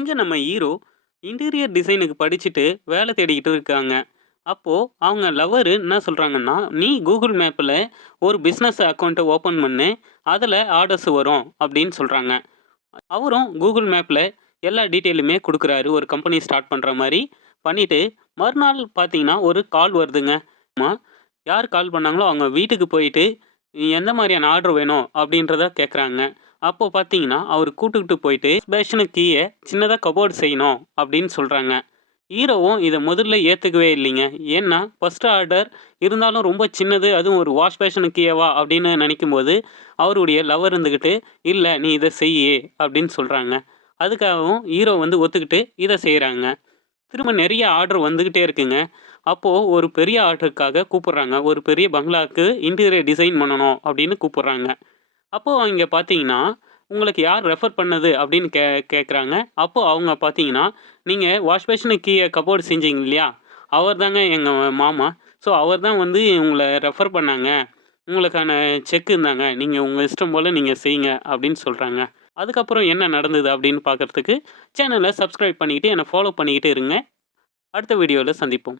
இங்க நம்ம hero interior டிசைனுக்கு படிச்சுட்டு வேலை தேடிக்கிட்டு இருக்காங்க. அப்போ அவங்க லவரு என்ன சொல்றாங்கன்னா, "நீ கூகுள் மேப்ல ஒரு பிசினஸ் அக்கவுண்ட்ட ஓப்பன் பண்ணு. அதுல ஆர்டர்ஸ் வரும்." அப்படின்னு சொல்றாங்க. அவரும் கூகுள் மேப்ல எல்லா டீட்டெயிலுமே குடுக்குறாரு. ஒரு கம்பெனி ஸ்டார்ட் பண்ற மாரி பண்ணிட்டு, மறுநாள் பார்த்தீங்கன்னா, ஒரு கால் வருதுங்க. ஆமா. யார் கால் பண்ணாங்களோ அவங்க வீட்டுக்கு போயிட்டு, எந்த மாரியான ஆர்டர் வேணும் அப்படின்றத கேட்குறாங்க. அப்போ பார்த்தீங்கன்னா, அவரு கூட்டுக்கிட்டு போயிட்டு பேஷனு கீய சின்னதா கபோர்ட் செய்யணும் அப்படின்னு சொல்றாங்க. ஹீரோவும் இத முதல்ல ஏத்துக்கவே இல்லைங்க. ஏன்னா, ஃபர்ஸ்ட் ஆர்டர் இருந்தாலும் ரொம்ப சின்னது, அதுவும் ஒரு வாஷ் பேஷன் கீயவா அப்படின்னு நெனைக்கும்போது, அவருடைய லவர் இருந்துகிட்டு, "இல்ல நீ இத செய்யி" அப்படின்னு சொல்றாங்க. அதுக்காகவும் ஹீரோ வந்து ஒத்துக்கிட்டு இத செய்றாங்க. திரும்ப நெறைய ஆர்டர் வந்துகிட்டே இருக்குங்க. அப்போ ஒரு பெரிய ஆர்டருக்காக கூப்புடுறாங்க. ஒரு பெரிய பங்களாக்கு இன்டீரியர் டிசைன் பண்ணணும் அப்படின்னு கூப்புடுறாங்க. அப்போ அங்க பார்த்தீங்கன்னா, "உங்களுக்கு யார் ரெஃபர் பண்ணது?" அப்படின்னு கேட்குறாங்க. அப்போ அவங்க பார்த்தீங்கன்னா, "நீங்க வாஷ் பேஷன் கீழ கபோர்டு செஞ்சீங்க இல்லையா? அவர் தாங்க எங்க மாமா. ஸோ அவர் தான் வந்து உங்கள ரெஃபர் பண்ணாங்க. உங்களுக்கான செக் இந்தாங்க. நீங்க உங்க இஷ்டம் போல நீங்க செய்யுங்க." அப்படின்னு சொல்றாங்க. அதுக்கப்புறம் என்ன நடந்தது அப்படின்னு பார்க்கறதுக்கு, சேனல சப்ஸ்கிரைப் பண்ணிக்கிட்டு, என்ன ஃபாலோ பண்ணிக்கிட்டு இருங்க. அடுத்த வீடியோல சந்திப்போம்.